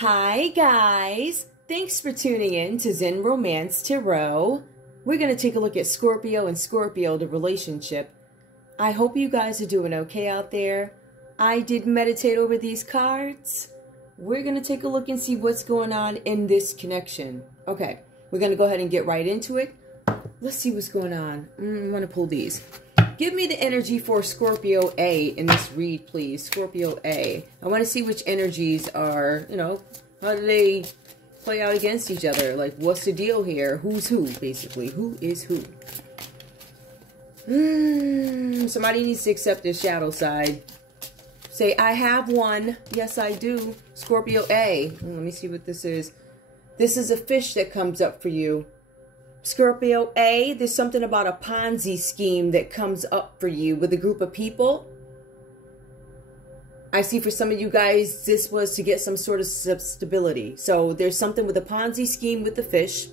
Hi guys, thanks for tuning in to Zen Romance Tarot. We're going to take a look at Scorpio and Scorpio, the relationship. I hope you guys are doing okay out there. I did meditate over these cards. We're going to take a look and see what's going on in this connection. Okay, we're going to go ahead and get right into it. Let's see what's going on. I'm going to pull these. Give me the energy for Scorpio A in this read, please. Scorpio A. I want to see which energies are, how do they play out against each other? Like, what's the deal here? Who's who, basically? Who is who? Somebody needs to accept their shadow side. Say, I have one. Yes, I do. Scorpio A. Let me see what this is. This is a fish that comes up for you. Scorpio A, there's something about a Ponzi scheme that comes up for you with a group of people. I see for some of you guys, this was to get some sort of stability. So there's something with a Ponzi scheme with the fish.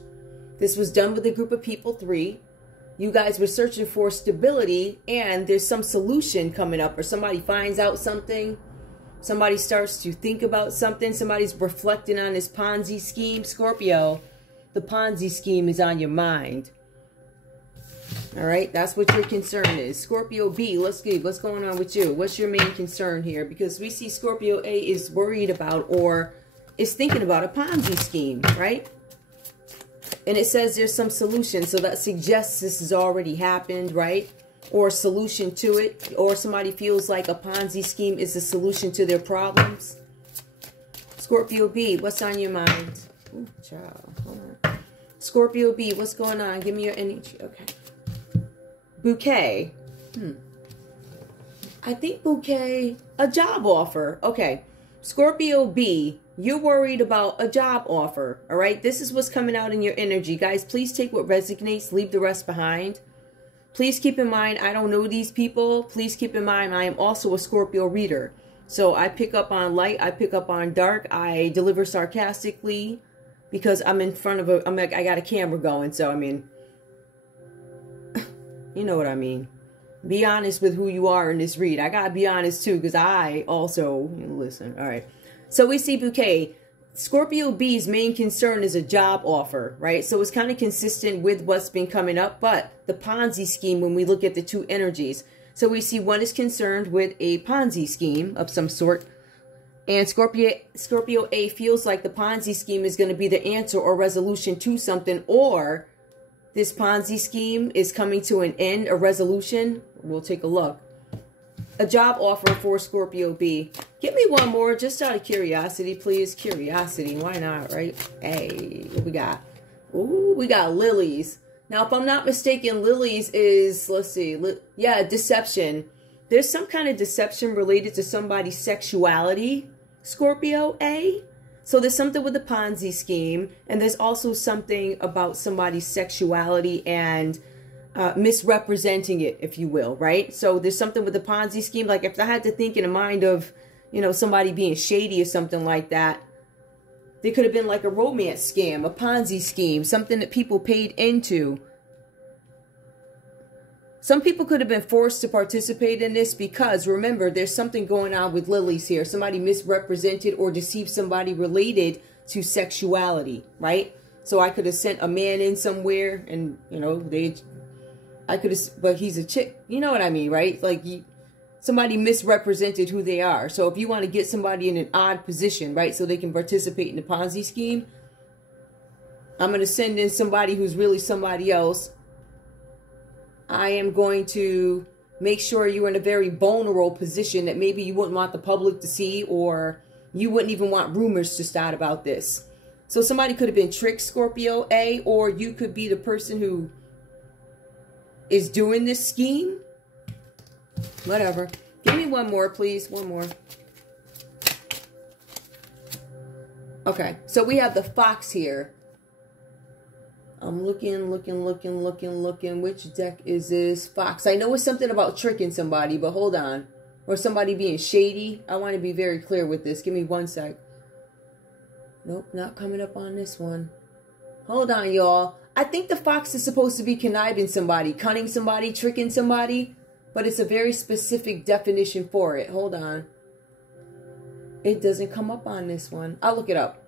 This was done with a group of people, 3. You guys were searching for stability and there's some solution coming up, or somebody finds out something. Somebody starts to think about something. Somebody's reflecting on this Ponzi scheme. Scorpio, the Ponzi scheme is on your mind. All right, that's what your concern is. Scorpio B, let's see what's going on with you. What's your main concern here? Because we see Scorpio A is worried about or is thinking about a Ponzi scheme, right? And it says there's some solution. So that suggests this has already happened, right? Or a solution to it. Or somebody feels like a Ponzi scheme is a solution to their problems. Scorpio B, what's on your mind? Ooh, child. Hold on. Scorpio B, what's going on? Give me your energy. Okay. Bouquet. I think bouquet, a job offer. Okay. Scorpio B, you're worried about a job offer. All right. This is what's coming out in your energy. Guys, please take what resonates. Leave the rest behind. Please keep in mind, I don't know these people. Please keep in mind, I am also a Scorpio reader. So I pick up on light. I pick up on dark. I deliver sarcastically. Because I'm in front of I got a camera going, so I mean, you know what I mean. Be honest with who you are in this read. I gotta be honest too, because I also, listen, all right. So we see Bouquet. Scorpio B's main concern is a job offer, right? So it's kind of consistent with what's been coming up, but the Ponzi scheme, when we look at the two energies. So we see one is concerned with a Ponzi scheme of some sort. And Scorpio A feels like the Ponzi scheme is going to be the answer or resolution to something, or this Ponzi scheme is coming to an end, a resolution. We'll take a look. A job offer for Scorpio B. Give me one more just out of curiosity, please. Curiosity. Why not, right? Hey, what we got? Ooh, we got lilies. Now, if I'm not mistaken, lilies is, let's see. Yeah, deception. There's some kind of deception related to somebody's sexuality, Scorpio A. So there's something with the Ponzi scheme, and there's also something about somebody's sexuality and misrepresenting it, if you will, right? So there's something with the Ponzi scheme. Like if I had to think in a mind of, somebody being shady or something like that, there could have been like a romance scam, a Ponzi scheme, something that people paid into. Some people could have been forced to participate in this because, remember, there's something going on with lilies here. Somebody misrepresented or deceived somebody related to sexuality, right? So I could have sent a man in somewhere and, I could have, but he's a chick. You know what I mean, right? Like somebody misrepresented who they are. So if you want to get somebody in an odd position, right, so they can participate in the Ponzi scheme, I'm going to send in somebody who's really somebody else. I am going to make sure you're in a very vulnerable position that maybe you wouldn't want the public to see, or you wouldn't even want rumors to start about this. So somebody could have been tricked, Scorpio A, or you could be the person who is doing this scheme. Whatever. Give me one more, please. One more. Okay, so we have the fox here. I'm looking. Which deck is this? Fox. I know it's something about tricking somebody, but hold on. Or somebody being shady. I want to be very clear with this. Give me one sec. Nope, not coming up on this one. Hold on, y'all. I think the fox is supposed to be conniving somebody, cunning somebody, tricking somebody. But it's a very specific definition for it. Hold on. It doesn't come up on this one. I'll look it up.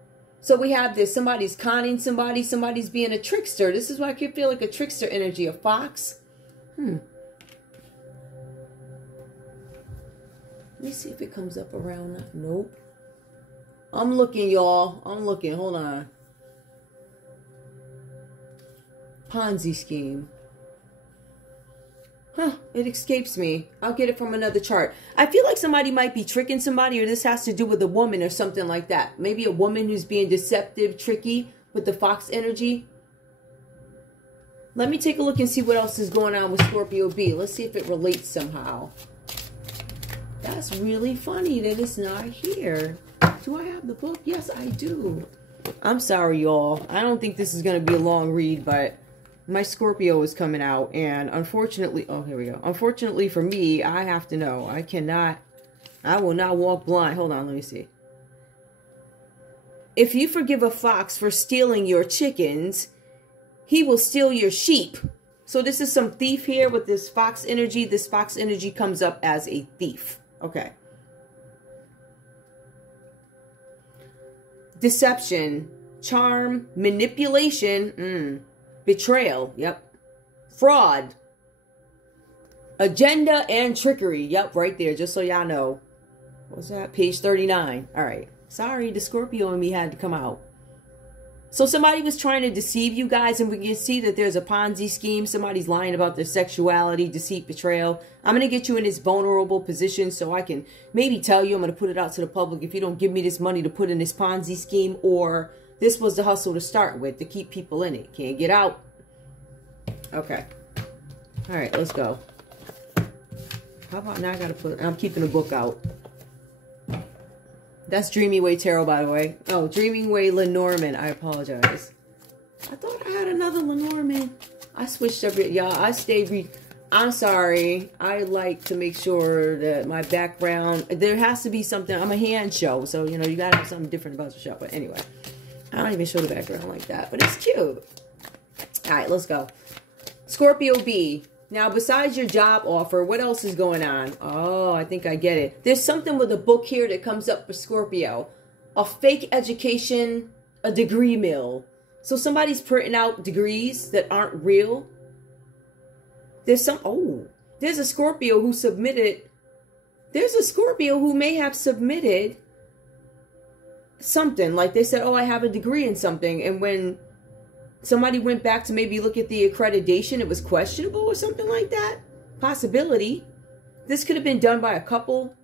So we have this. Somebody's conning somebody. Somebody's being a trickster. This is why I could feel like a trickster energy. A fox. Let me see if it comes up around that. Nope. I'm looking, y'all. I'm looking. Hold on. Ponzi scheme. It escapes me. I'll get it from another chart. I feel like somebody might be tricking somebody, or this has to do with a woman or something like that. Maybe a woman who's being deceptive, tricky with the fox energy. Let me take a look and see what else is going on with Scorpio B. Let's see if it relates somehow. That's really funny that it's not here. Do I have the book? Yes, I do. I'm sorry, y'all. I don't think this is going to be a long read, but my Scorpio is coming out, and unfortunately, oh, here we go. Unfortunately for me, I have to know. I will not walk blind. Hold on, let me see. If you forgive a fox for stealing your chickens, he will steal your sheep. So this is some thief here with this fox energy. This fox energy comes up as a thief. Okay. Deception, charm, manipulation, betrayal, yep. Fraud, agenda, and trickery, yep, right there, just so y'all know. What was that? Page 39. All right. Sorry, the Scorpio in me had to come out. So somebody was trying to deceive you guys, and we can see that there's a Ponzi scheme. Somebody's lying about their sexuality, deceit, betrayal. I'm going to get you in this vulnerable position so I can maybe tell you I'm going to put it out to the public if you don't give me this money to put in this Ponzi scheme, or this was the hustle to start with to keep people in it. Can't get out. Okay. All right, let's go. How about now I got to put, I'm keeping the book out. That's Dreamy Way Tarot, by the way. Oh, Dreaming Way Lenormand. I apologize. I thought I had another Lenormand. I switched every... Y'all, I stayed... I'm sorry. I like to make sure that my background... There has to be something... I'm a hand show, so, you know, you got to have something different about your show. But anyway, I don't even show the background like that. But it's cute. All right, let's go. Scorpio B. Now, besides your job offer, what else is going on? Oh, I think I get it. There's something with a book here that comes up for Scorpio. A fake education, a degree mill. So somebody's printing out degrees that aren't real. There's there's a Scorpio who submitted. There's a Scorpio who may have submitted something. Like they said, oh, I have a degree in something. And when somebody went back to maybe look at the accreditation, it was questionable or something like that. Possibility. This could have been done by a couple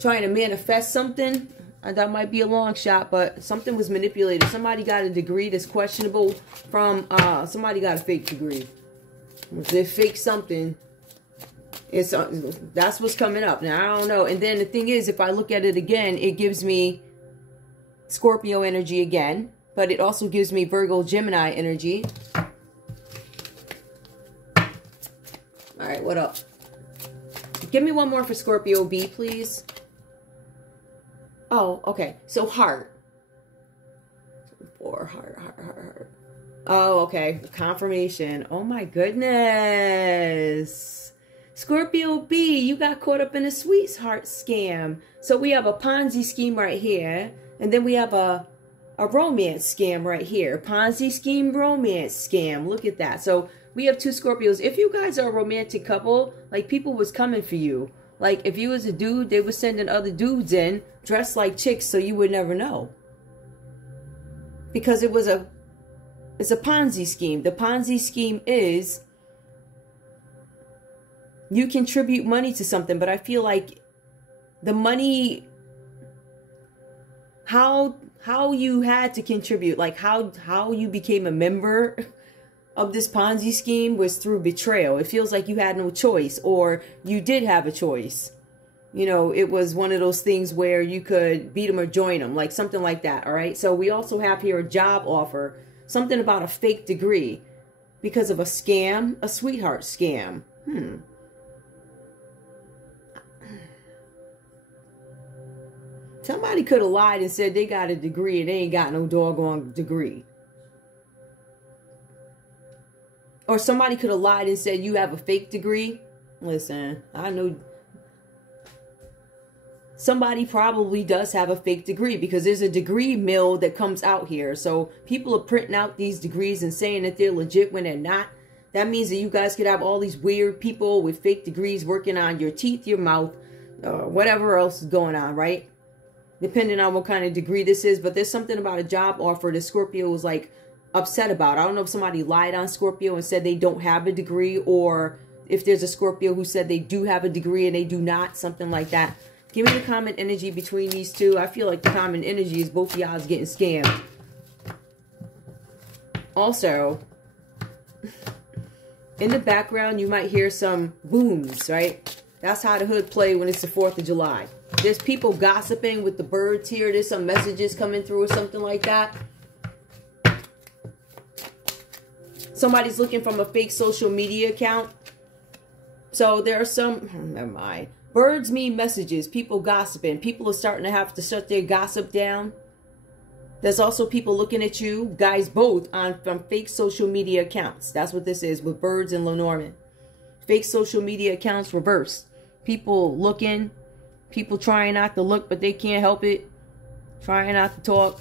trying to manifest something. That might be a long shot, but something was manipulated. Somebody got a degree that's questionable from, somebody got a fake degree. If they fake something, it's that's what's coming up. Now, I don't know. And then the thing is, if I look at it again, it gives me Scorpio energy again. But it also gives me Virgo, Gemini energy. All right, what up? Give me one more for Scorpio B, please. Oh, okay. So heart. Or heart. Oh, okay. Confirmation. Oh my goodness. Scorpio B, you got caught up in a sweetheart scam. So we have a Ponzi scheme right here. And then we have a romance scam right here. Ponzi scheme, romance scam. Look at that. So we have two Scorpios. If you guys are a romantic couple, like people was coming for you. Like if you was a dude, they were sending other dudes in dressed like chicks so you would never know. Because it's a Ponzi scheme. The Ponzi scheme is you contribute money to something, but I feel like the money, how you had to contribute, like how you became a member of this Ponzi scheme was through betrayal. It feels like you had no choice, or you did have a choice. You know, it was one of those things where you could beat them or join them, like something like that. All right. So we also have here a job offer, something about a fake degree because of a scam, a sweetheart scam. Somebody could have lied and said they got a degree and they ain't got no doggone degree. Or somebody could have lied and said you have a fake degree. Listen, I know. somebody probably does have a fake degree, because there's a degree mill that comes out here. So people are printing out these degrees and saying that they're legit when they're not. That means that you guys could have all these weird people with fake degrees working on your teeth, your mouth, whatever else is going on, right? Depending on what kind of degree this is. But there's something about a job offer that Scorpio was like upset about. I don't know if somebody lied on Scorpio and said they don't have a degree, or if there's a Scorpio who said they do have a degree and they do not, something like that. Give me the common energy between these two. I feel like the common energy is both of y'all getting scammed. Also, in the background, you might hear some booms, right? That's how the hood play when it's the 4th of July. There's people gossiping with the birds here. There's some messages coming through or something like that. Somebody's looking from a fake social media account. So there are some, never mind. Birds mean messages, people gossiping. People are starting to have to shut their gossip down. There's also people looking at you, guys, both from fake social media accounts. That's what this is with birds and Lenormand. Fake social media accounts reversed. People looking, people trying not to look, but they can't help it. Trying not to talk.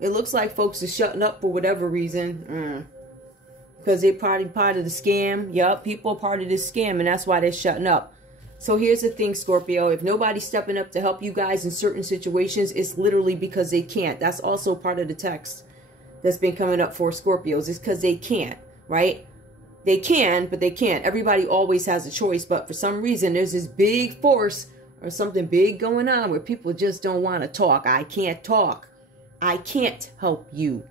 It looks like folks are shutting up for whatever reason. Because they're part of the scam. Yup, people are part of this scam, and that's why they're shutting up. So here's the thing, Scorpio. If nobody's stepping up to help you guys in certain situations, it's literally because they can't. That's also part of the text that's been coming up for Scorpios. It's because they can't, right? They can, but they can't. Everybody always has a choice, but for some reason, there's this big force or something big going on where people just don't want to talk. I can't talk. I can't help you.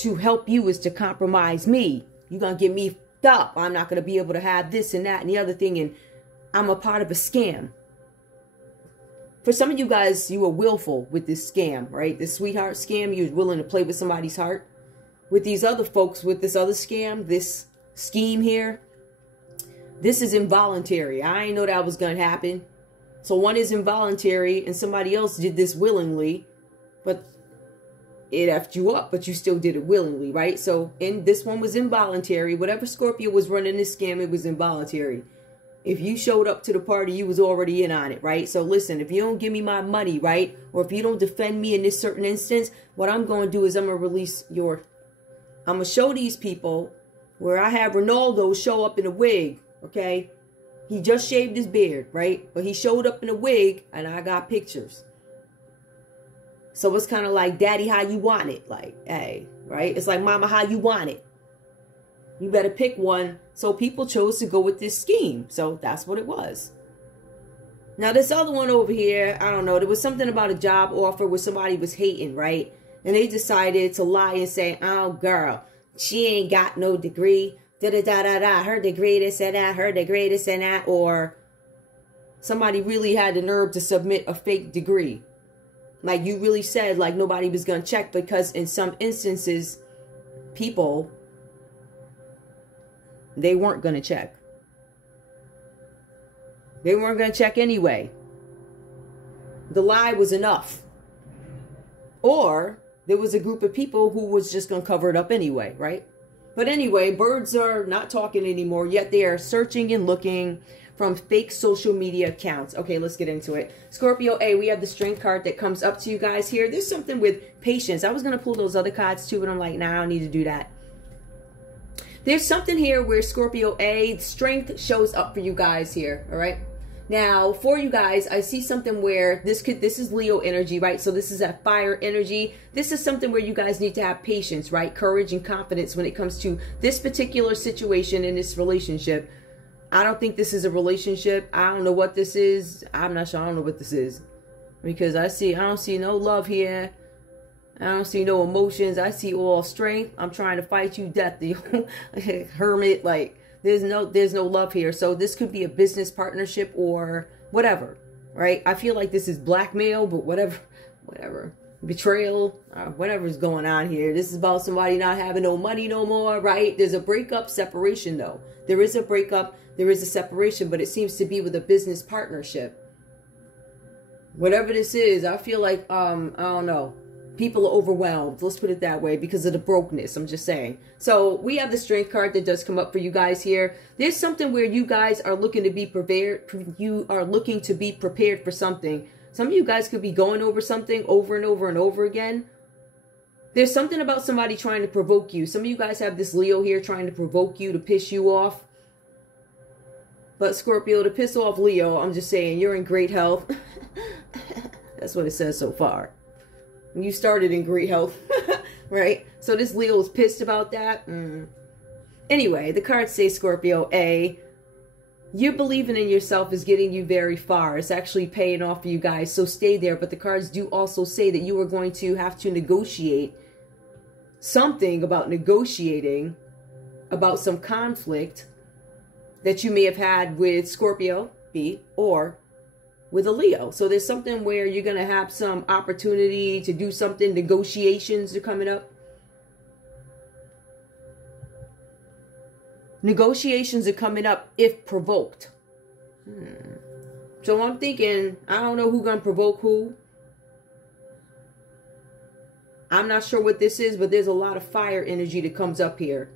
To help you is to compromise me. You're going to get me f***ed up. I'm not going to be able to have this and that and the other thing, and I'm a part of a scam. For some of you guys, you were willful with this scam, right? This sweetheart scam, you're willing to play with somebody's heart. With these other folks, with this other scam, this scheme here, this is involuntary. I didn't know that was going to happen. So one is involuntary and somebody else did this willingly, but it effed you up, but you still did it willingly, right? So this one was involuntary. Whatever Scorpio was running this scam, it was involuntary. If you showed up to the party, you was already in on it, right? So listen, if you don't give me my money, right? Or if you don't defend me in this certain instance, what I'm going to do is I'm going to release I'm going to show these people where I have Ronaldo show up in a wig, okay? He just shaved his beard, right? But he showed up in a wig and I got pictures. So it's kind of like, Daddy, how you want it? Like, hey, right? It's like, Mama, how you want it? You better pick one. So people chose to go with this scheme. So that's what it was. Now, this other one over here, I don't know. There was something about a job offer where somebody was hating, right? And they decided to lie and say, oh, girl, she ain't got no degree. Da-da-da-da-da. Her degree this and that. Her degree this and that. Or somebody really had the nerve to submit a fake degree. Like you really said, like nobody was going to check, because in some instances, people, they weren't going to check. They weren't going to check anyway. The lie was enough. Or there was a group of people who was just going to cover it up anyway, right? But anyway, birds are not talking anymore, yet they are searching and looking from fake social media accounts. Okay, let's get into it. Scorpio A, we have the strength card that comes up to you guys here. There's something with patience. I was going to pull those other cards too, but I'm like, nah, I don't need to do that. There's something here where Scorpio A, strength shows up for you guys here, all right? Now, for you guys, I see something where this is Leo energy, right? So this is that fire energy. This is something where you guys need to have patience, right? Courage and confidence when it comes to this particular situation in this relationship. I don't think this is a relationship. I don't know what this is. I'm not sure. I don't know what this is. Because I don't see no love here. I don't see no emotions. I see all strength. I'm trying to fight you death, the hermit. Like, there's no love here. So this could be a business partnership or whatever, right? I feel like this is blackmail, but whatever. Betrayal, whatever's going on here. This is about somebody not having no money no more, right? There's a breakup, separation though. There is a breakup, there is a separation, but it seems to be with a business partnership. Whatever this is, I feel like, I don't know. People are overwhelmed. Let's put it that way because of the brokenness. I'm just saying. So we have the Strength card that does come up for you guys here. There's something where you guys are looking to be prepared. You are looking to be prepared for something. Some of you guys could be going over something over and over and over again. There's something about somebody trying to provoke you. Some of you guys have this Leo here trying to provoke you, to piss you off. But Scorpio, to piss off Leo, I'm just saying, you're in great health. That's what it says so far. You started in great health, right? So this Leo is pissed about that. Anyway, the cards say, Scorpio, A, you believing in yourself is getting you very far. It's actually paying off for you guys, so stay there. But the cards do also say that you are going to have to negotiate something about negotiating about some conflict that you may have had with Scorpio, B, or with a Leo. So there's something where you're going to have some opportunity to do something. Negotiations are coming up. Negotiations are coming up if provoked. So I'm thinking, I don't know who's going to provoke who. I'm not sure what this is, but there's a lot of fire energy that comes up here.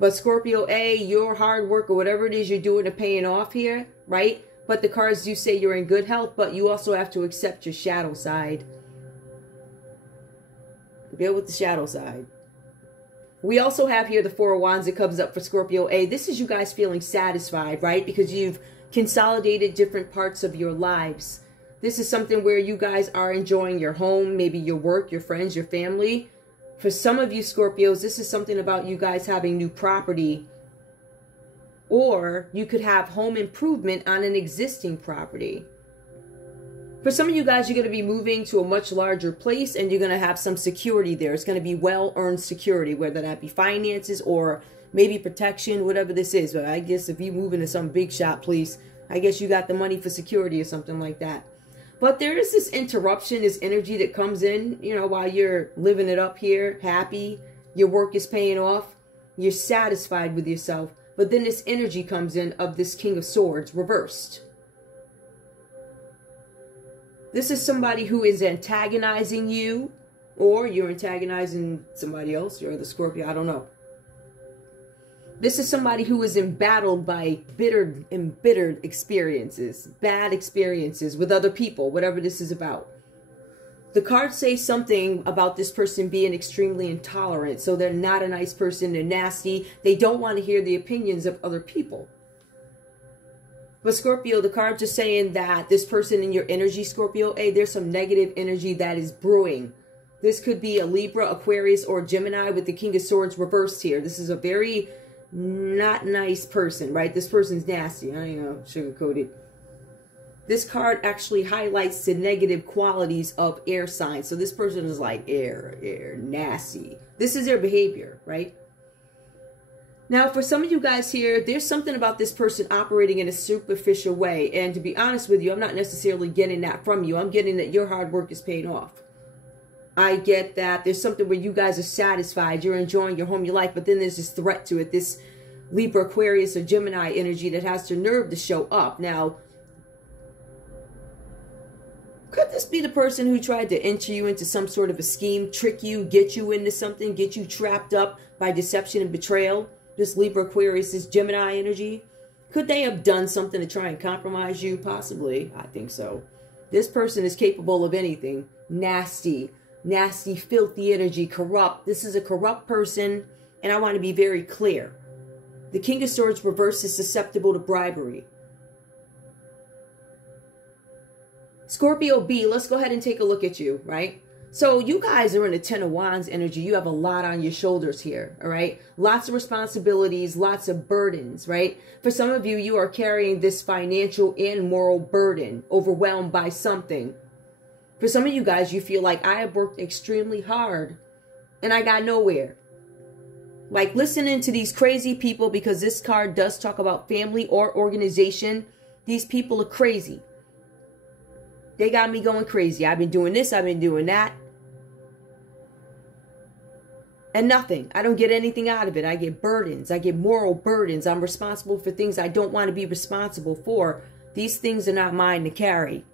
But Scorpio A, your hard work or whatever it is you're doing are paying off here, right? But the cards do say you're in good health, but you also have to accept your shadow side. Deal with the shadow side. We also have here the Four of Wands that comes up for Scorpio A. This is you guys feeling satisfied, right? Because you've consolidated different parts of your lives. This is something where you guys are enjoying your home, maybe your work, your friends, your family. For some of you Scorpios, this is something about you guys having new property. Or you could have home improvement on an existing property. For some of you guys, you're going to be moving to a much larger place and you're going to have some security there. It's going to be well-earned security, whether that be finances or maybe protection, whatever this is. But I guess if you move into some big shop place, I guess you got the money for security or something like that. But there is this interruption, this energy that comes in, you know, while you're living it up here, happy, your work is paying off, you're satisfied with yourself. But then this energy comes in of this King of Swords reversed. This is somebody who is antagonizing you, or you're antagonizing somebody else. You're the Scorpio, I don't know. This is somebody who is embattled by embittered experiences, bad experiences with other people, whatever this is about. The cards say something about this person being extremely intolerant. So they're not a nice person. They're nasty. They don't want to hear the opinions of other people. But Scorpio, the cards are saying that this person in your energy, Scorpio, hey, there's some negative energy that is brewing. This could be a Libra, Aquarius, or Gemini with the King of Swords reversed here. This is a very not nice person, right? This person's nasty. I ain't gonna sugarcoat it. This card actually highlights the negative qualities of air signs. So this person is like air, nasty. This is their behavior, right? Now, for some of you guys here, there's something about this person operating in a superficial way. And to be honest with you, I'm not necessarily getting that from you. I'm getting that your hard work is paying off. I get that there's something where you guys are satisfied. You're enjoying your home, your life. But then there's this threat to it. This Libra, Aquarius, or Gemini energy that has the nerve to show up. Now, could this be the person who tried to enter you into some sort of a scheme, trick you, get you into something, get you trapped up by deception and betrayal? This Libra, Aquarius, this Gemini energy? Could they have done something to try and compromise you? Possibly. I think so. This person is capable of anything. Nasty, filthy energy, corrupt. This is a corrupt person, and I want to be very clear. The King of Swords reverse is susceptible to bribery. Scorpio B, let's go ahead and take a look at you, right? So you guys are in a Ten of Wands energy. You have a lot on your shoulders here, all right? Lots of responsibilities, lots of burdens, right? For some of you, you are carrying this financial and moral burden, overwhelmed by something. For some of you guys, you feel like I have worked extremely hard and I got nowhere. Like listening to these crazy people, because this card does talk about family or organization. These people are crazy. They got me going crazy. I've been doing this. I've been doing that. And nothing. I don't get anything out of it. I get burdens. I get moral burdens. I'm responsible for things I don't want to be responsible for. These things are not mine to carry.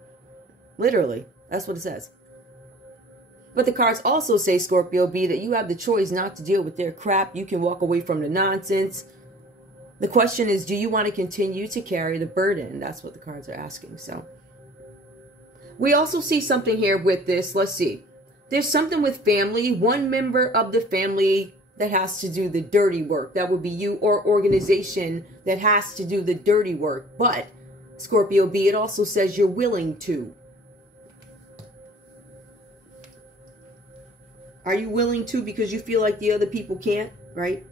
Literally. That's what it says. But the cards also say, Scorpio B, that you have the choice not to deal with their crap. You can walk away from the nonsense. The question is, do you want to continue to carry the burden? That's what the cards are asking. So we also see something here with this. Let's see. There's something with family. One member of the family that has to do the dirty work. That would be you, or organization that has to do the dirty work. But Scorpio B, it also says you're willing to. Are you willing to because you feel like the other people can't, right?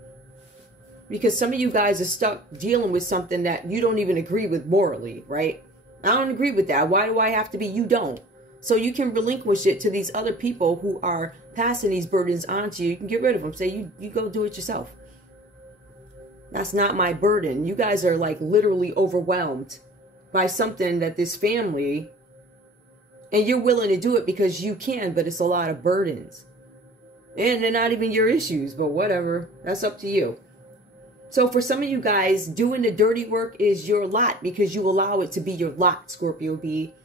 Because some of you guys are stuck dealing with something that you don't even agree with morally, right? I don't agree with that. Why do I have to be? You don't. So you can relinquish it to these other people who are passing these burdens onto you. You can get rid of them. Say, you go do it yourself. That's not my burden. You guys are like literally overwhelmed by something that this family, and you're willing to do it because you can, but it's a lot of burdens. And they're not even your issues, but whatever. That's up to you. So for some of you guys, doing the dirty work is your lot because you allow it to be your lot, Scorpio B.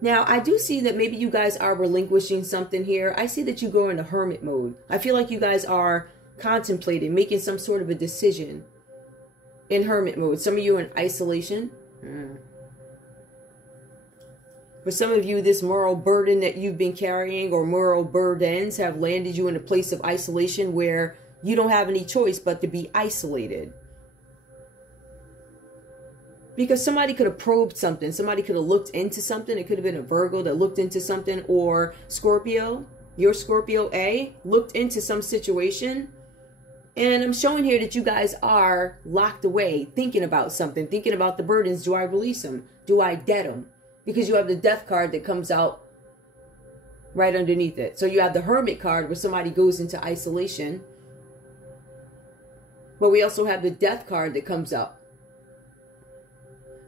Now, I do see that maybe you guys are relinquishing something here. I see that you go into hermit mode. I feel like you guys are contemplating, making some sort of a decision in hermit mode. Some of you in isolation. For some of you, this moral burden that you've been carrying, or moral burdens, have landed you in a place of isolation where you don't have any choice but to be isolated. Because somebody could have probed something. Somebody could have looked into something. It could have been a Virgo that looked into something. Or Scorpio, your Scorpio A, looked into some situation. And I'm showing here that you guys are locked away, thinking about something. Thinking about the burdens. Do I release them? Do I dead them? Because you have the Death card that comes out right underneath it. So you have the Hermit card where somebody goes into isolation. But we also have the Death card that comes up.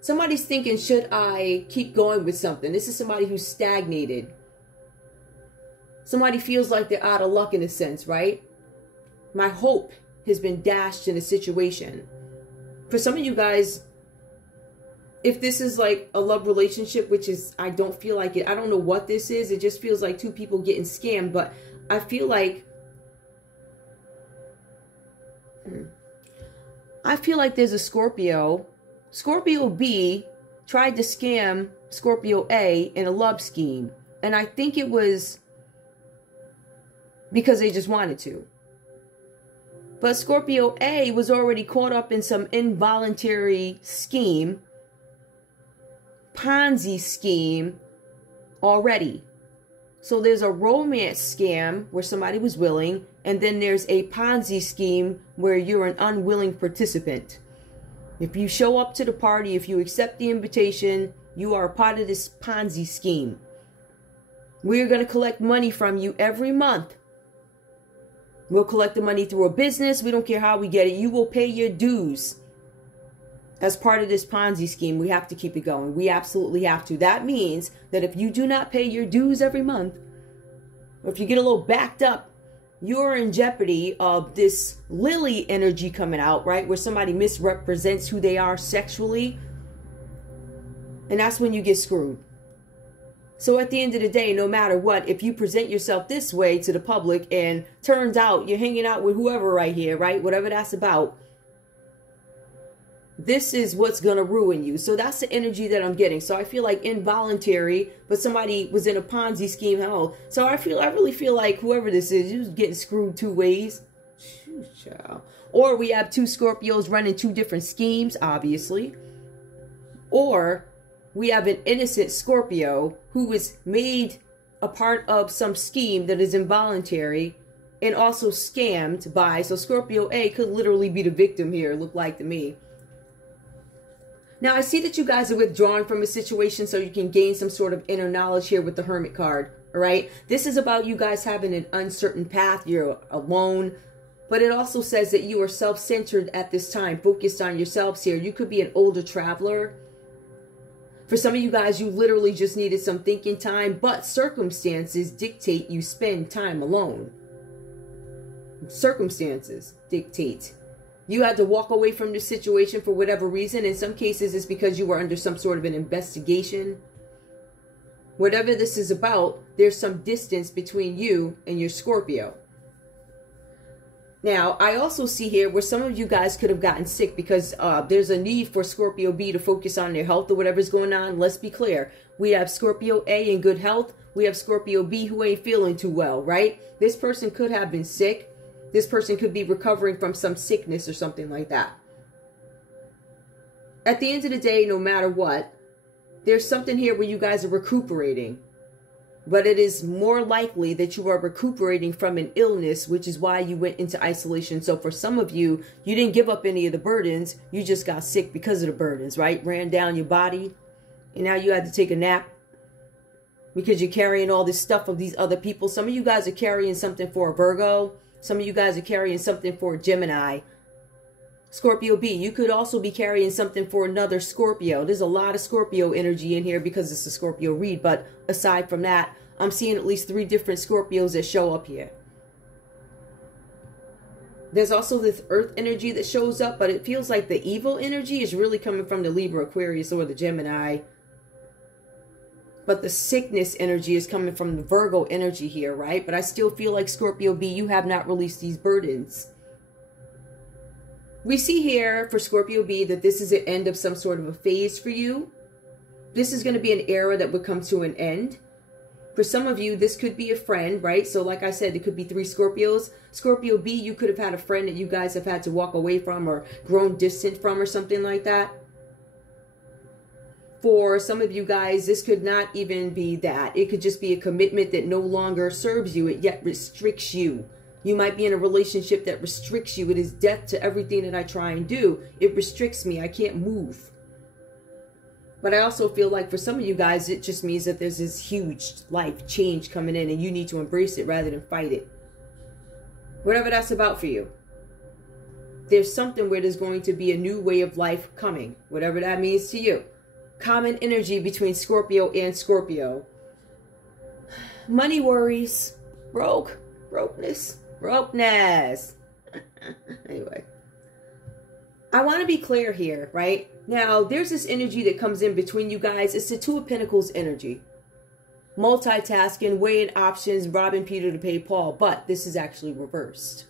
Somebody's thinking, should I keep going with something? This is somebody who's stagnated. Somebody feels like they're out of luck in a sense, right? My hope has been dashed in a situation. For some of you guys, if this is like a love relationship, which is, I don't feel like it. I don't know what this is. It just feels like two people getting scammed. But I feel like there's a Scorpio. Scorpio B tried to scam Scorpio A in a love scheme. And I think it was because they just wanted to. But Scorpio A was already caught up in some involuntary scheme, Ponzi scheme already. So there's a romance scam where somebody was willing, and then there's a Ponzi scheme where you're an unwilling participant. If you show up to the party, if you accept the invitation, you are a part of this Ponzi scheme. We're going to collect money from you every month. We'll collect the money through a business. We don't care how we get it. You will pay your dues. As part of this Ponzi scheme, we have to keep it going. We absolutely have to. That means that if you do not pay your dues every month, or if you get a little backed up, you're in jeopardy of this Lily energy coming out, right? Where somebody misrepresents who they are sexually. And that's when you get screwed. So at the end of the day, no matter what, if you present yourself this way to the public and turns out you're hanging out with whoever right here, right? Whatever that's about. This is what's going to ruin you. So that's the energy that I'm getting. So I feel like involuntary, but somebody was in a Ponzi scheme. Hell. So I really feel like whoever this is, you're getting screwed two ways. Or we have two Scorpios running two different schemes, obviously. Or we have an innocent Scorpio who was made a part of some scheme that is involuntary and also scammed by. So Scorpio A could literally be the victim here, look like to me. Now, I see that you guys are withdrawing from a situation so you can gain some sort of inner knowledge here with the Hermit card, all right? This is about you guys having an uncertain path. You're alone. But it also says that you are self-centered at this time, focused on yourselves here. You could be an older traveler. For some of you guys, you literally just needed some thinking time, but circumstances dictate you spend time alone. Circumstances dictate. You had to walk away from the situation for whatever reason. In some cases, it's because you were under some sort of an investigation. Whatever this is about, there's some distance between you and your Scorpio. Now, I also see here where some of you guys could have gotten sick because there's a need for Scorpio B to focus on their health or whatever's going on. Let's be clear. We have Scorpio A in good health. We have Scorpio B who ain't feeling too well, right? This person could have been sick. This person could be recovering from some sickness or something like that. At the end of the day, no matter what, there's something here where you guys are recuperating. But it is more likely that you are recuperating from an illness, which is why you went into isolation. So for some of you, you didn't give up any of the burdens. You just got sick because of the burdens, right? Ran down your body. And now you had to take a nap because you're carrying all this stuff of these other people. Some of you guys are carrying something for a Virgo. Some of you guys are carrying something for a Gemini. Scorpio B, you could also be carrying something for another Scorpio. There's a lot of Scorpio energy in here because it's a Scorpio read. But aside from that, I'm seeing at least 3 different Scorpios that show up here. There's also this earth energy that shows up, but it feels like the evil energy is really coming from the Libra, Aquarius, or the Gemini. But the sickness energy is coming from the Virgo energy here, right? But I still feel like Scorpio B, you have not released these burdens. We see here for Scorpio B that this is the end of some sort of a phase for you. This is going to be an era that would come to an end. For some of you, this could be a friend, right? So like I said, it could be 3 Scorpios. Scorpio B, you could have had a friend that you guys have had to walk away from or grown distant from or something like that. For some of you guys, this could not even be that. It could just be a commitment that no longer serves you. It yet restricts you. You might be in a relationship that restricts you. It is death to everything that I try and do. It restricts me. I can't move. But I also feel like for some of you guys, it just means that there's this huge life change coming in and you need to embrace it rather than fight it. Whatever that's about for you. There's something where there's going to be a new way of life coming. Whatever that means to you. Common energy between Scorpio and Scorpio. Money worries. Brokenness. Anyway, I want to be clear here, right? Now, there's this energy that comes in between you guys. It's the 2 of Pentacles energy. Multitasking, weighing options, robbing Peter to pay Paul. But this is actually reversed.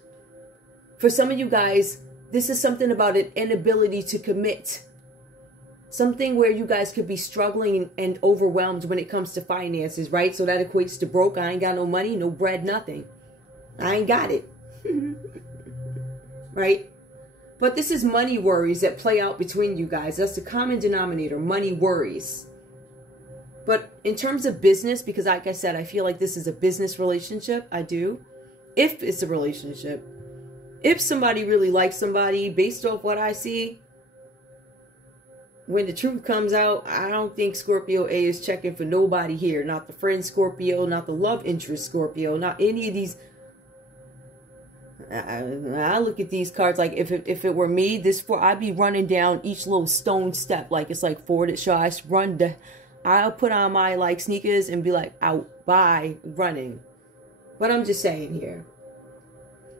For some of you guys, this is something about an inability to commit. Something where you guys could be struggling and overwhelmed when it comes to finances, right? So that equates to broke. I ain't got no money, no bread, nothing. I ain't got it. Right? But this is money worries that play out between you guys. That's the common denominator, money worries. But in terms of business, because like I said, I feel like this is a business relationship. I do. If it's a relationship. If somebody really likes somebody, based off what I see, when the truth comes out, I don't think Scorpio A is checking for nobody here. Not the friend Scorpio, not the love interest Scorpio, not any of these. I look at these cards like if it were me, I'd be running down each little stone step like it's like Ford. So I run I'll put on my like sneakers and be like out by running. But I'm just saying here.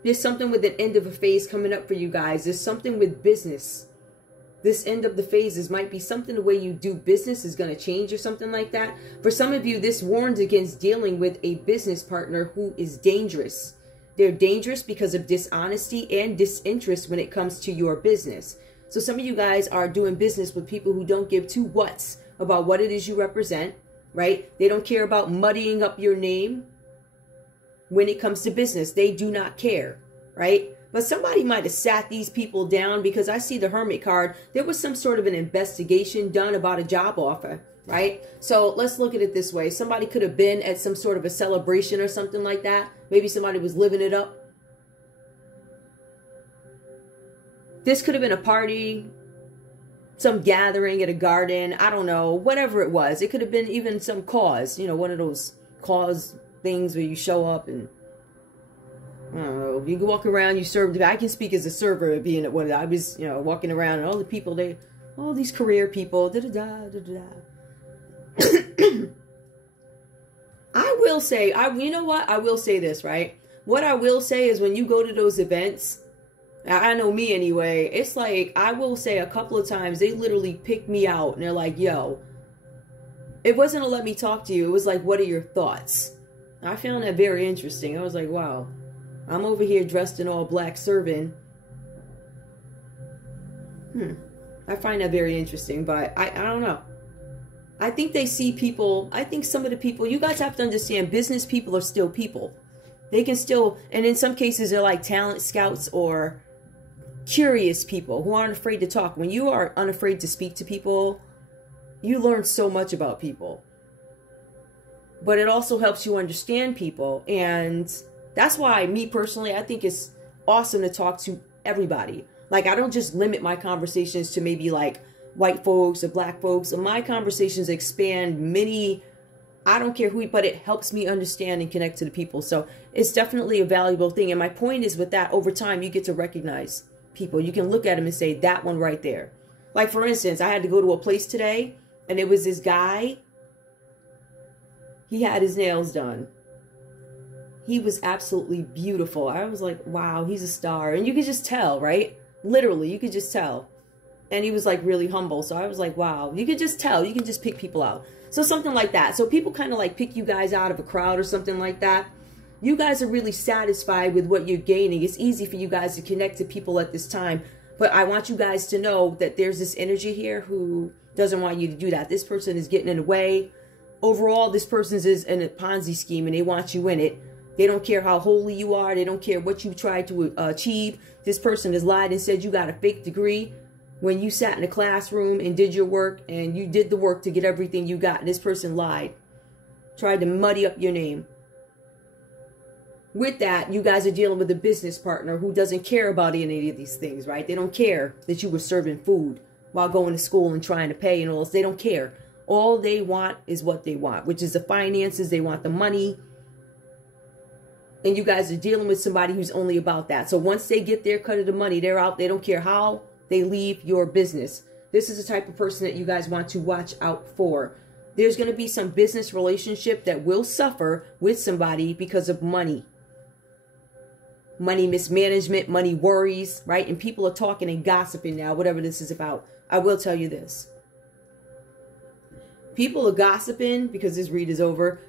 There's something with the end of a phase coming up for you guys. There's something with business. This end of the phases might be something the way you do business is going to change or something like that. For some of you, this warns against dealing with a business partner who is dangerous. They're dangerous because of dishonesty and disinterest when it comes to your business. So some of you guys are doing business with people who don't give 2 whats about what it is you represent, right? They don't care about muddying up your name when it comes to business. They do not care, right? But somebody might have sat these people down because I see the Hermit card. There was some sort of an investigation done about a job offer, right? So let's look at it this way. Somebody could have been at some sort of a celebration or something like that. Maybe somebody was living it up. This could have been a party, some gathering at a garden. I don't know, whatever it was. It could have been even some cause, you know, one of those cause things where you show up and I don't know, you can walk around, you serve. I can speak as a server being at one. I was, you know, walking around and all the people, all these career people, I will say, you know what? I will say this, right? What I will say is when you go to those events, I know me anyway, it's like, I will say a couple of times, they literally pick me out and they're like, yo, It wasn't a let me talk to you. It was like, what are your thoughts? I found that very interesting. I was like, wow, I'm over here dressed in all black serving. I find that very interesting, but I don't know. I think they see people, I think some of the people, you guys have to understand, business people are still people. They can still, and in some cases they're like talent scouts or curious people who aren't afraid to talk. When you are unafraid to speak to people, you learn so much about people. But it also helps you understand people. And that's why, me personally, I think it's awesome to talk to everybody. Like, I don't just limit my conversations to maybe like white folks or black folks. My conversations expand many, I don't care who, but it helps me understand and connect to the people. So it's definitely a valuable thing. And my point is with that, over time, you get to recognize people. You can look at them and say, that one right there. Like, for instance, I had to go to a place today and it was this guy. He had his nails done. He was absolutely beautiful. I was like, wow, he's a star. And you could just tell, right? Literally, you could just tell. And he was like really humble. So I was like, wow, you could just tell. You can just pick people out. So something like that. So people kind of like pick you guys out of a crowd or something like that. You guys are really satisfied with what you're gaining. It's easy for you guys to connect to people at this time. But I want you guys to know that there's this energy here who doesn't want you to do that. This person is getting in the way. Overall, this person is in a Ponzi scheme and they want you in it. They don't care how holy you are. They don't care what you tried to achieve. This person has lied and said you got a fake degree when you sat in a classroom and did your work, and you did the work to get everything you got. And this person lied, tried to muddy up your name. With that, you guys are dealing with a business partner who doesn't care about any of these things, right? They don't care that you were serving food while going to school and trying to pay and all this. They don't care. All they want is what they want, which is the finances. They want the money. And you guys are dealing with somebody who's only about that. So once they get their cut of the money, they're out. They don't care how they leave your business. This is the type of person that you guys want to watch out for. There's going to be some business relationship that will suffer with somebody because of money. Money mismanagement, money worries, right? And people are talking and gossiping now, whatever this is about. I will tell you this. People are gossiping, because this read is over.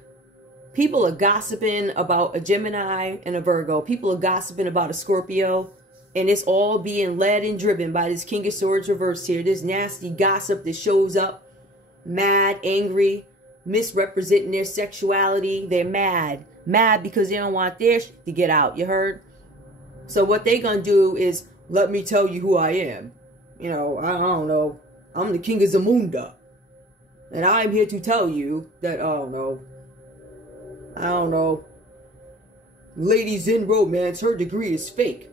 People are gossiping about a Gemini and a Virgo. People are gossiping about a Scorpio. And it's all being led and driven by this King of Swords reversed here. This nasty gossip that shows up mad, angry, misrepresenting their sexuality. They're mad. Mad because they don't want their shit to get out. You heard? So what they gonna do is, let me tell you who I am. You know, I don't know. I'm the King of Zamunda. And I'm here to tell you that, I don't know. Ladies in romance, her degree is fake.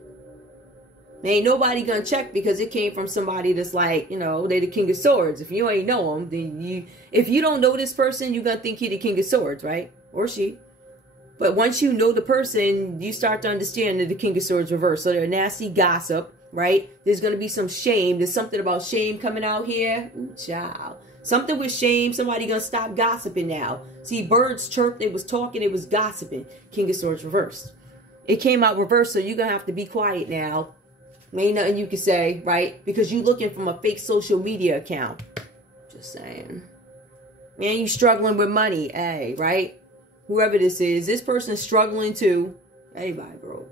Ain't nobody gonna check because it came from somebody that's like, you know, they the King of Swords. If you ain't know them, then if you don't know this person, you gonna think he the King of Swords, right? Or she. But once you know the person, you start to understand that the King of Swords reverse. So they're nasty gossip, right? There's gonna be some shame. There's something about shame coming out here. Ooh, child. Something with shame. Somebody gonna stop gossiping now. See, birds chirped. They was talking. They was gossiping. King of Swords reversed. It came out reversed, so you're gonna have to be quiet now. Ain't nothing you can say, right? Because you looking from a fake social media account. Just saying. Man, you struggling with money, hey, right? Whoever this person is struggling too. Everybody, bro.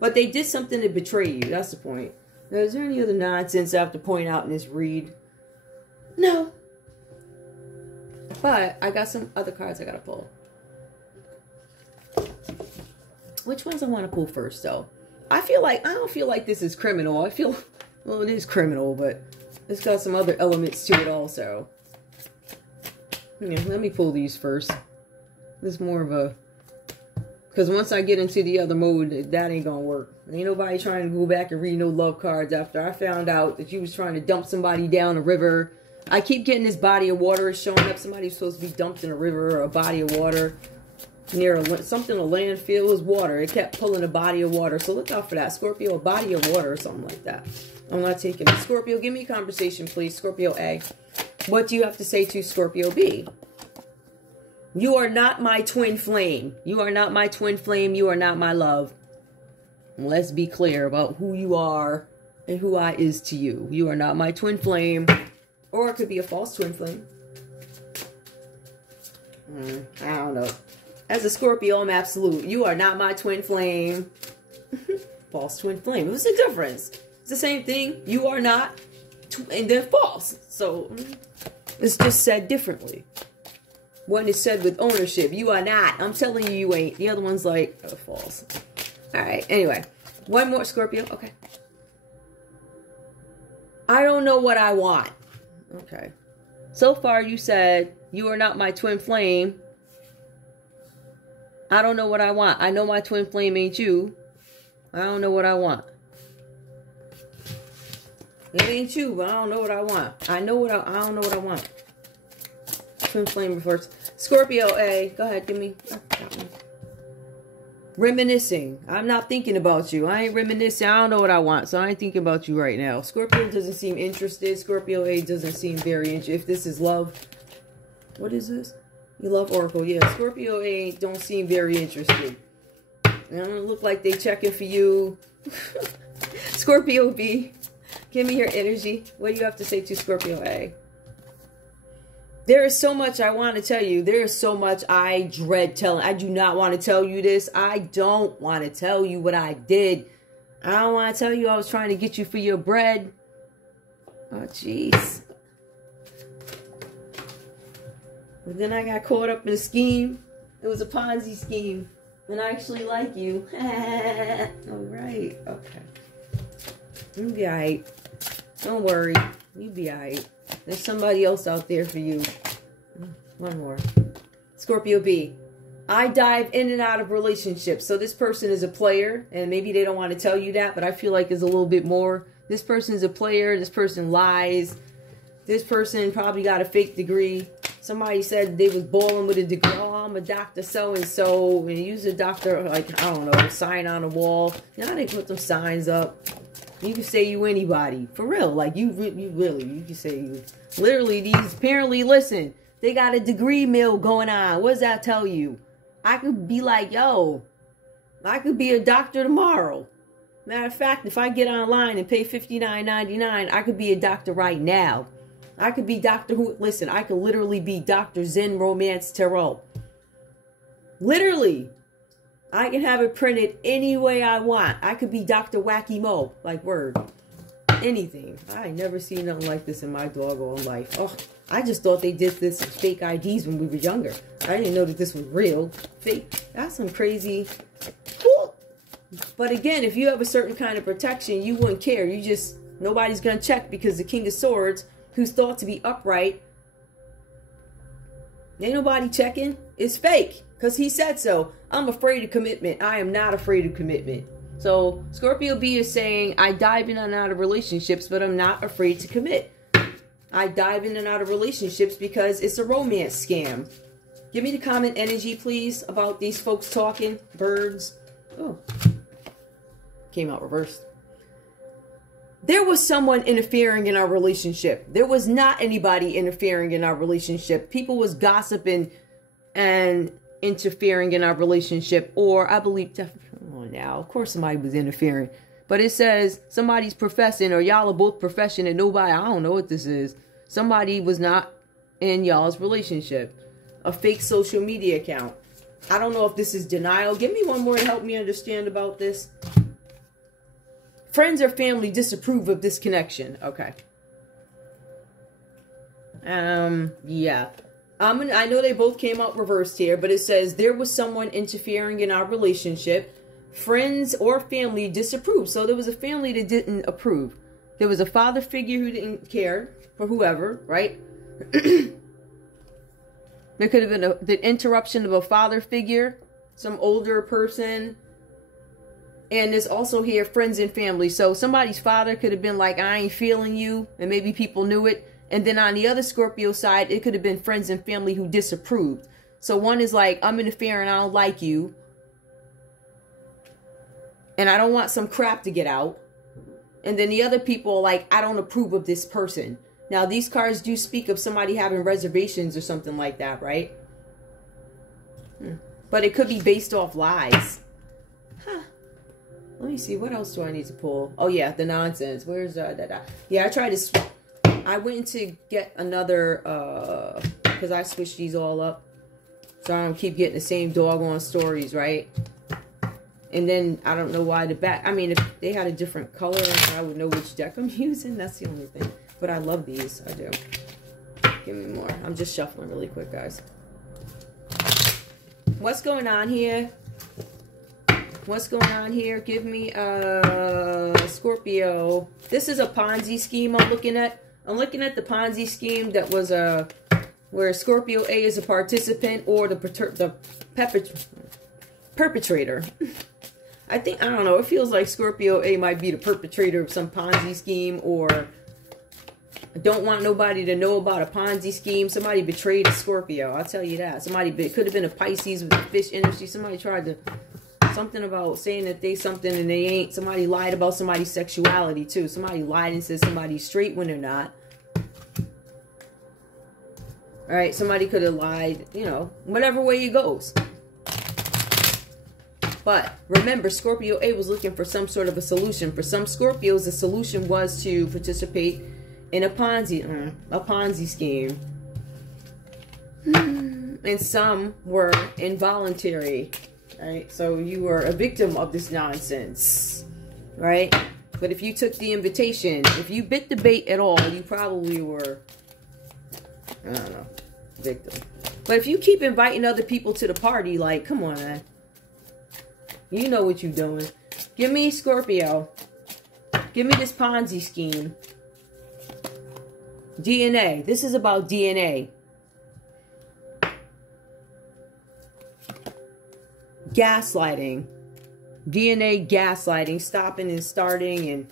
But they did something to betray you. That's the point. Now, is there any other nonsense I have to point out in this read? No. But I got some other cards I gotta pull. Which ones I want to pull first, though? I don't feel like this is criminal. I feel, well, it is criminal, but it's got some other elements to it also. Yeah, let me pull these first. This is more of a, because once I get into the other mode, that ain't gonna work. Ain't nobody trying to go back and read no love cards after I found out that you was trying to dump somebody down a river. I keep getting this body of water showing up. Somebody's supposed to be dumped in a river or a body of water. Near something, a landfill, is water. It kept pulling a body of water. So look out for that. Scorpio, a body of water or something like that. I'm not taking it. Scorpio, give me a conversation, please. Scorpio A. What do you have to say to Scorpio B? You are not my twin flame. You are not my twin flame. You are not my love. Let's be clear about who you are and who I is to you. You are not my twin flame. Or it could be a false twin flame. I don't know. As a Scorpio, I'm absolute. You are not my twin flame. False twin flame. What's the difference? It's the same thing. You are not, and then false. So it's just said differently. One is said with ownership. You are not. I'm telling you, you ain't. The other one's like, oh, false. All right. Anyway, one more Scorpio. Okay. I don't know what I want. Okay. So far, you said you are not my twin flame. I don't know what I want. I know my twin flame ain't you. I don't know what I want. It ain't you, but I don't know what I want. I don't know what I want. Twin flame reverse. Scorpio A. Go ahead, give me that one. Reminiscing. I'm not thinking about you. I ain't reminiscing. I don't know what I want, so I ain't thinking about you right now. Scorpio doesn't seem interested. Scorpio A doesn't seem very interested. If this is love. What is this? You love Oracle. Yeah, Scorpio A don't seem very interested. They don't look like they checking for you. Scorpio B. Give me your energy. What do you have to say to Scorpio A? There is so much I want to tell you. There is so much I dread telling. I do not want to tell you this. I don't want to tell you what I did. I don't want to tell you I was trying to get you for your bread. Oh, jeez. But then I got caught up in a scheme. It was a Ponzi scheme. And I actually like you. All right. Okay. You'll be all right. Don't worry. You'll be all right. There's somebody else out there for you. One more. Scorpio B. I dive in and out of relationships. So this person is a player. And maybe they don't want to tell you that. But I feel like there's a little bit more. This person is a player. This person lies. This person probably got a fake degree. Somebody said they was balling with a degree. Oh, I'm a doctor so-and-so. And use a doctor, like, I don't know, a sign on the wall. You know, they put some signs up. You can say you anybody. For real. Like, you can say you. Literally, these, apparently, listen, they got a degree mill going on. What does that tell you? I could be like, yo, I could be a doctor tomorrow. Matter of fact, if I get online and pay $59.99, I could be a doctor right now. I could be Doctor Who. Listen, I could literally be Dr. Zen Romance Tarot. Literally. I can have it printed any way I want. I could be Dr. Wacky Mo. Like, word. Anything. I ain't never seen nothing like this in my doggone life. Oh, I just thought they did this with fake IDs when we were younger. I didn't know that this was real. Fake. That's some crazy. Cool. But again, if you have a certain kind of protection, you wouldn't care. You just, nobody's going to check because the King of Swords, who's thought to be upright, ain't nobody checking. It's fake because he said so. I'm afraid of commitment. I am not afraid of commitment. So Scorpio B is saying, I dive in and out of relationships, but I'm not afraid to commit. I dive in and out of relationships because it's a romance scam. Give me the comment energy, please, about these folks talking. Birds. Oh. Came out reversed. There was someone interfering in our relationship. There was not anybody interfering in our relationship. People was gossiping and interfering in our relationship. Or I believe, come on now, of course somebody was interfering. But it says somebody's professing, or y'all are both professing, and nobody, I don't know what this is. Somebody was not in y'all's relationship. A fake social media account. I don't know if this is denial. Give me one more to help me understand about this. Friends or family disapprove of this connection. Okay. Yeah. I know they both came out reversed here, but it says there was someone interfering in our relationship. Friends or family disapprove. So there was a family that didn't approve. There was a father figure who didn't care for whoever, right? There could have been the interruption of a father figure, some older person. And there's also here friends and family. So somebody's father could have been like, I ain't feeling you. And maybe people knew it. And then on the other Scorpio side, it could have been friends and family who disapproved. So one is like, I'm interfering, I don't like you. And I don't want some crap to get out. And then the other people are like, I don't approve of this person. Now, these cards do speak of somebody having reservations or something like that, right? But it could be based off lies. Huh. Let me see. What else do I need to pull? Oh, yeah. The nonsense. Where's Yeah, I tried to... I went to get another... because I switched these all up. So I don't keep getting the same doggone stories, right? And then I don't know why the back, I mean, if they had a different color, I would know which deck I'm using. That's the only thing. But I love these. I do. Give me more. I'm just shuffling really quick, guys. What's going on here? What's going on here? Give me Scorpio. This is a Ponzi scheme I'm looking at. I'm looking at the Ponzi scheme that was where Scorpio A is a participant or the perpetrator. I don't know. It feels like Scorpio A might be the perpetrator of some Ponzi scheme, or don't want nobody to know about a Ponzi scheme. Somebody betrayed a Scorpio. I'll tell you that. Somebody could have been a Pisces with the fish industry. Somebody tried to, something about saying that they something and they ain't. Somebody lied about somebody's sexuality too. Somebody lied and said somebody's straight when they're not. All right, somebody could have lied, you know, whatever way it goes. But remember, Scorpio A was looking for some sort of a solution. For some Scorpios, the solution was to participate in a Ponzi scheme. And some were involuntary, right? So you were a victim of this nonsense, right? But if you took the invitation, if you bit the bait at all, you probably were, I don't know, victim. But if you keep inviting other people to the party, like, come on, man. You know what you're doing. Give me Scorpio. Give me this Ponzi scheme. DNA. This is about DNA. Gaslighting. DNA gaslighting. Stopping and starting and,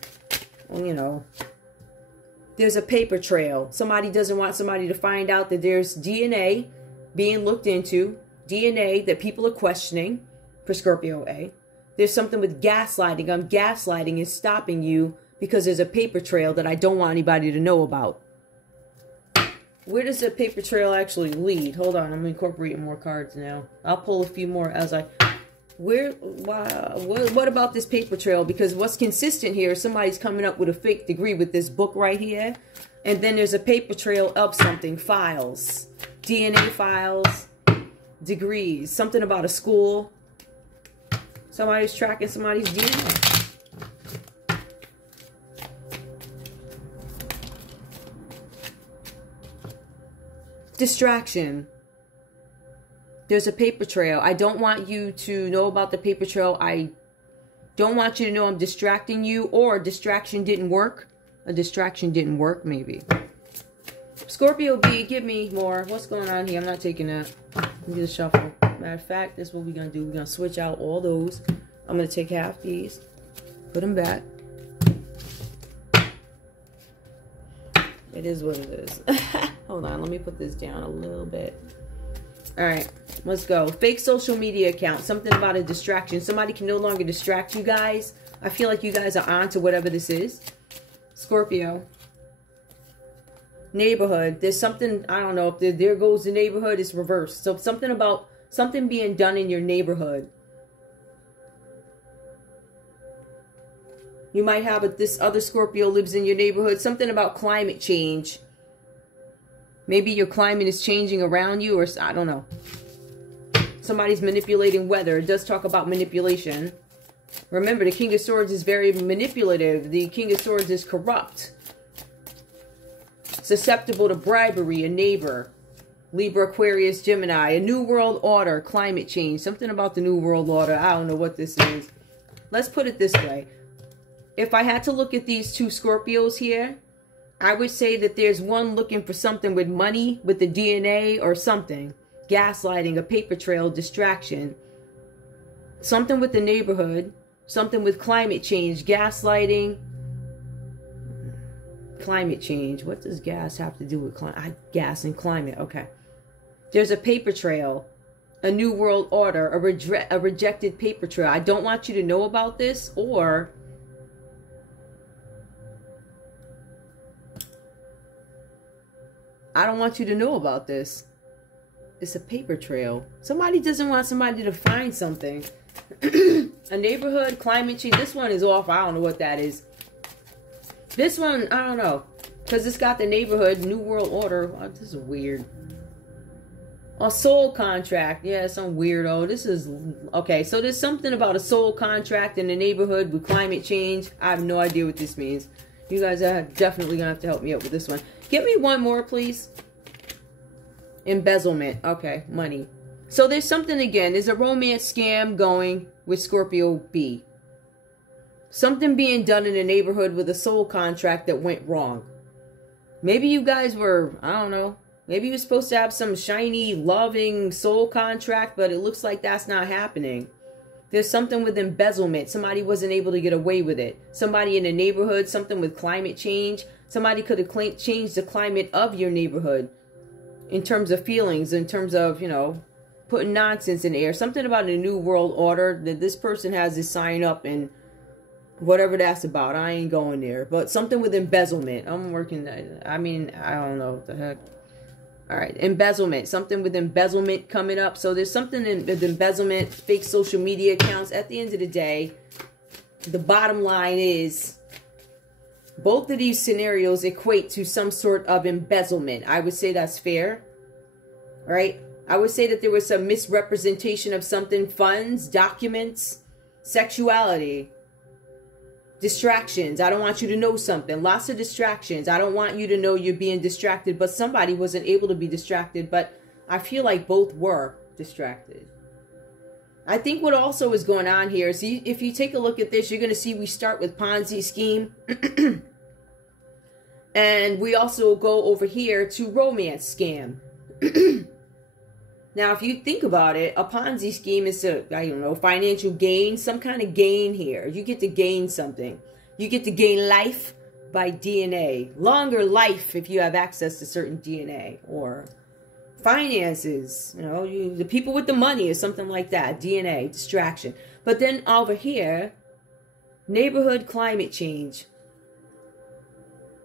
you know. There's a paper trail. Somebody doesn't want somebody to find out that there's DNA being looked into. DNA that people are questioning for Scorpio A. There's something with gaslighting. I'm gaslighting and stopping you because there's a paper trail that I don't want anybody to know about. Where does the paper trail actually lead? Hold on, I'm incorporating more cards now. I'll pull a few more as I... What about this paper trail? Because what's consistent here is somebody's coming up with a fake degree with this book right here. And then there's a paper trail of something. Files. DNA files. Degrees. Something about a school. Somebody's tracking somebody's DNA. Distraction. There's a paper trail. I don't want you to know about the paper trail. I don't want you to know I'm distracting you, or a distraction didn't work. A distraction didn't work, maybe. Scorpio B, give me more. What's going on here? I'm not taking that. Let me just shuffle. Matter of fact, this is what we're going to do. We're going to switch out all those. I'm going to take half these. Put them back. It is what it is. Hold on. Let me put this down a little bit. All right. Let's go. Fake social media account. Something about a distraction. Somebody can no longer distract you guys. I feel like you guys are on to whatever this is. Scorpio. Neighborhood. There's something, I don't know, if there goes the neighborhood, it's reversed. So something about something being done in your neighborhood. You might have this other Scorpio lives in your neighborhood. Something about climate change. Maybe your climate is changing around you, or I don't know. Somebody's manipulating weather. It does talk about manipulation. Remember, the King of Swords is very manipulative. The King of Swords is corrupt. Susceptible to bribery, a neighbor. Libra, Aquarius, Gemini. A new world order, climate change. Something about the new world order. I don't know what this is. Let's put it this way. If I had to look at these two Scorpios here, I would say that there's one looking for something with money, with the DNA or something. Gaslighting, a paper trail, distraction. Something with the neighborhood. Something with climate change, gaslighting. Climate change. What does gas have to do with gas and climate? Okay. There's a paper trail. A new world order. A rejected paper trail. I don't want you to know about this, or... I don't want you to know about this. It's a paper trail. Somebody doesn't want somebody to find something. A neighborhood, climate change. This one is off. I don't know what that is. This one, I don't know. Because it's got the neighborhood, new world order. Oh, this is weird. A soul contract. Yeah, some weirdo. This is... Okay, so there's something about a soul contract in the neighborhood with climate change. I have no idea what this means. You guys are definitely going to have to help me out with this one. Give me one more, please. Embezzlement. Okay, money. So there's something again. There's a romance scam going with Scorpio B. Something being done in the neighborhood with a soul contract that went wrong. Maybe you guys were, I don't know. Maybe you're supposed to have some shiny, loving soul contract, but it looks like that's not happening. There's something with embezzlement. Somebody wasn't able to get away with it. Somebody in the neighborhood, something with climate change. Somebody could have changed the climate of your neighborhood in terms of feelings, in terms of, you know, putting nonsense in the air. Something about a new world order that this person has to sign up and whatever that's about. I ain't going there. But something with embezzlement. I'm working that. I mean, I don't know what the heck. All right, embezzlement. Something with embezzlement coming up. So there's something with embezzlement, fake social media accounts. At the end of the day, the bottom line is both of these scenarios equate to some sort of embezzlement. I would say that's fair, right? I would say that there was some misrepresentation of something, funds, documents, sexuality, distractions. I don't want you to know something. Lots of distractions. I don't want you to know you're being distracted, but somebody wasn't able to be distracted, but I feel like both were distracted. I think what also is going on here is if you take a look at this, you're going to see we start with Ponzi scheme. And we also go over here to romance scam. Now, if you think about it, a Ponzi scheme is a, I don't know, financial gain, some kind of gain here. You get to gain something. You get to gain life by DNA. Longer life if you have access to certain DNA. Or finances, you know, the people with the money or something like that. DNA, distraction. But then over here, neighborhood climate change.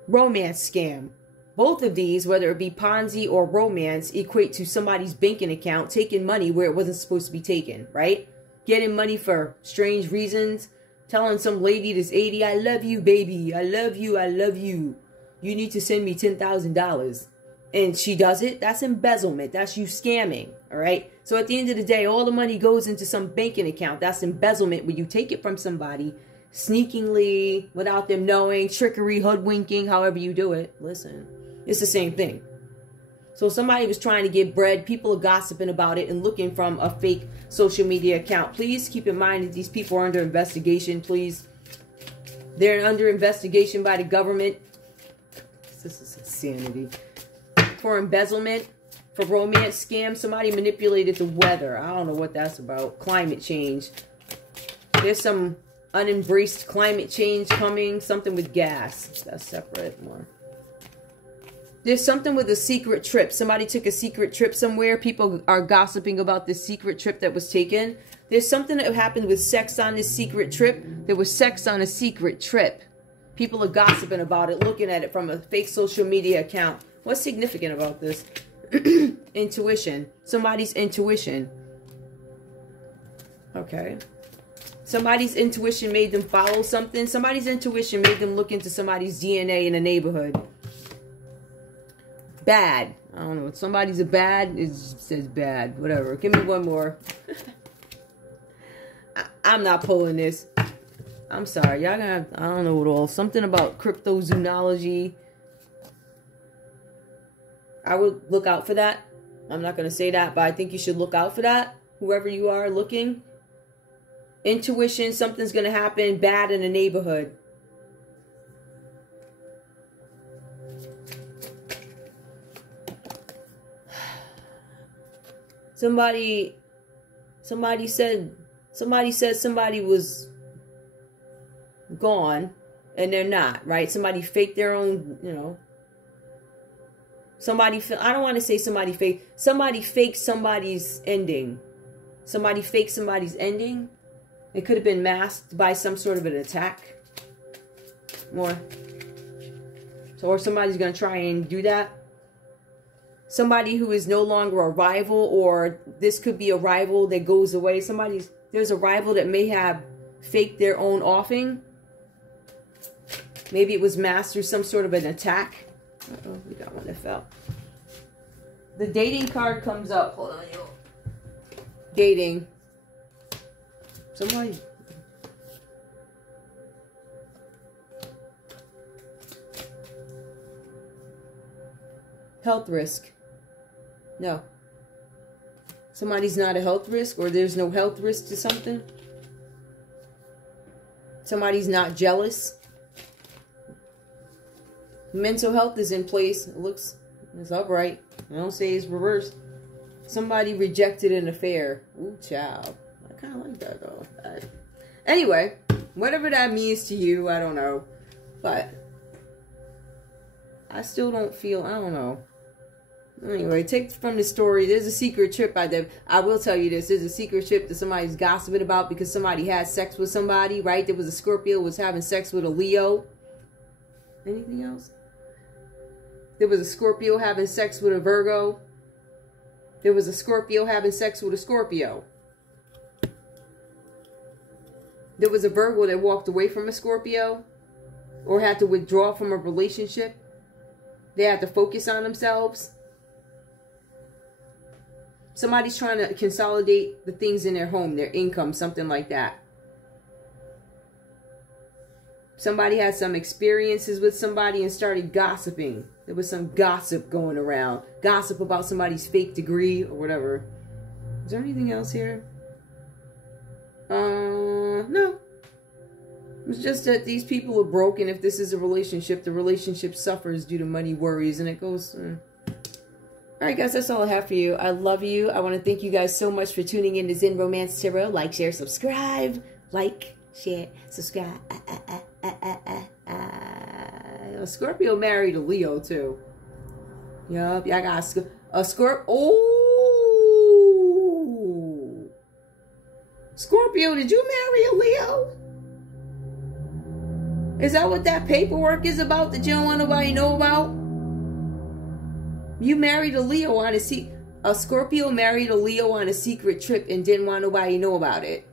Romance scam. Both of these, whether it be Ponzi or romance, equate to somebody's banking account taking money where it wasn't supposed to be taken, right? Getting money for strange reasons. Telling some lady that's 80, I love you, baby. I love you. I love you. You need to send me $10,000. And she does it. That's embezzlement. That's you scamming, all right? So at the end of the day, all the money goes into some banking account. That's embezzlement when you take it from somebody sneakingly, without them knowing, trickery, hoodwinking, however you do it. Listen. It's the same thing. So somebody was trying to get bread. People are gossiping about it and looking from a fake social media account. Please keep in mind that these people are under investigation. Please. They're under investigation by the government. This is insanity. For embezzlement. For romance scam. Somebody manipulated the weather. I don't know what that's about. Climate change. There's some unembraced climate change coming. Something with gas. That's separate more. There's something with a secret trip. Somebody took a secret trip somewhere. People are gossiping about this secret trip that was taken. There's something that happened with sex on this secret trip. There was sex on a secret trip. People are gossiping about it, looking at it from a fake social media account. What's significant about this? Intuition. Somebody's intuition. Okay. Somebody's intuition made them follow something. Somebody's intuition made them look into somebody's DNA in a neighborhood. Bad. I don't know. If somebody's a bad, it says bad. Whatever. Give me one more. I'm not pulling this. I'm sorry. Y'all gonna have, I don't know what all. Something about cryptozoology. I would look out for that. I'm not going to say that, but I think you should look out for that. Whoever you are looking. Intuition. Something's going to happen bad in the neighborhood. Somebody said somebody was gone and they're not, right? Somebody faked their own, you know. I don't want to say somebody faked somebody's ending. Somebody faked somebody's ending. It could have been masked by some sort of an attack. More. So, or somebody's going to try and do that. Somebody who is no longer a rival, or this could be a rival that goes away. There's a rival that may have faked their own offing. Maybe it was masked through some sort of an attack. Uh-oh, we got one that fell. The dating card comes up. Hold on, yo. Dating. Somebody. Health risk. No. Somebody's not a health risk, or there's no health risk to something. Somebody's not jealous. Mental health is in place. It looks, it's upright. I don't say it's reversed. Somebody rejected an affair. Ooh, child. I kind of like that, though. Anyway, whatever that means to you, I don't know. But I still don't feel, I don't know. Anyway, take from the story, there's a secret trip I did. I will tell you this. There's a secret trip that somebody's gossiping about because somebody had sex with somebody, right? There was a Scorpio was having sex with a Leo. Anything else? There was a Scorpio having sex with a Virgo. There was a Scorpio having sex with a Scorpio. There was a Virgo that walked away from a Scorpio or had to withdraw from a relationship. They had to focus on themselves. Somebody's trying to consolidate the things in their home, their income, something like that. Somebody had some experiences with somebody and started gossiping. There was some gossip going around. Gossip about somebody's fake degree or whatever. Is there anything else here? No. It's just that these people are broken. If this is a relationship, the relationship suffers due to money worries, and it goes... Alright guys, that's all I have for you. I love you. I want to thank you guys so much for tuning in to Zen Romance Tarot. Like, share, subscribe. Like, share, subscribe. Scorpio married a Leo too. Yup, y'all got a Scorpio. Oh! Scorpio, did you marry a Leo? Is that what that paperwork is about that you don't want nobody to know about? You married a Leo on a Scorpio married a Leo on a secret trip and didn't want nobody to know about it.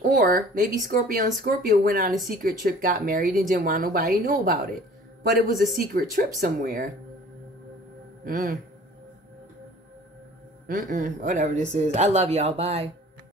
Or maybe Scorpio and Scorpio went on a secret trip, got married, and didn't want nobody to know about it. But it was a secret trip somewhere. Whatever this is. I love y'all. Bye.